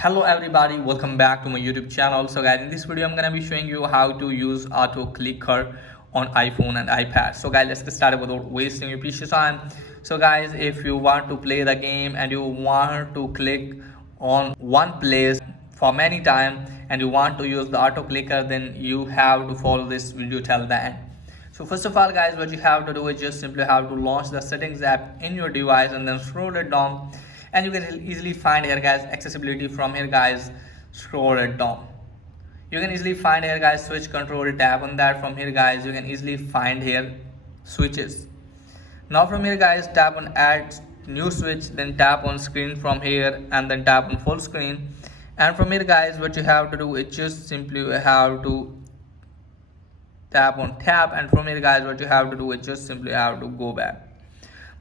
Hello everybody, welcome back to my YouTube channel. So guys, in this video I'm gonna be showing you how to use auto clicker on iPhone and iPad. So guys, let's get started without wasting your precious time. So guys, if you want to play the game and you want to click on one place for many time and you want to use the auto clicker, then you have to follow this video till the end. So first of all guys, what you have to do is just simply have to launch the settings app in your device and then scroll it down, and you can easily find here guys accessibility. From here guys, scroll it down, you can easily find here guys switch control, tap on that. From here guys, you can easily find here switches. Now from here guys, tap on add new switch, then tap on screen from here and then tap on full screen. And from here guys, what you have to do is just simply have to tap on tap, and from here guys, what you have to do is just simply have to go back.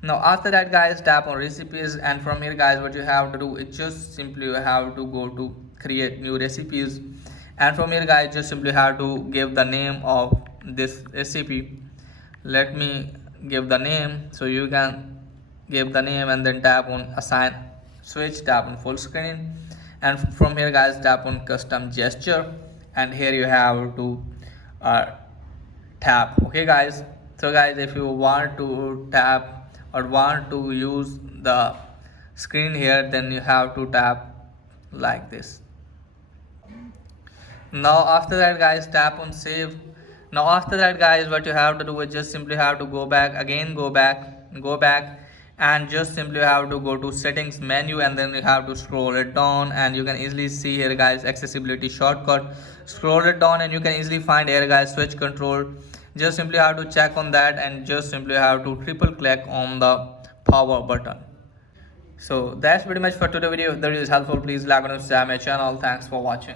Now after that guys, tap on recipes, and from here guys, what you have to do is just simply have to go to create new recipes, and from here guys, just simply have to give the name of this recipe. Let me give the name, so you can give the name and then tap on assign switch, tap on full screen, and from here guys, tap on custom gesture, and here you have to tap. Okay guys, so guys, if you want to tap or want to use the screen here, then you have to tap like this. Now after that guys, tap on save. Now after that guys, what you have to do is just simply have to go back again, go back, and just simply have to go to settings menu, and then you have to scroll it down, and you can easily see here guys accessibility shortcut. Scroll it down and you can easily find here guys switch control. Just simply have to check on that and just simply have to triple click on the power button. So that's pretty much for today's video. If that is helpful, please like and subscribe my channel. Thanks for watching.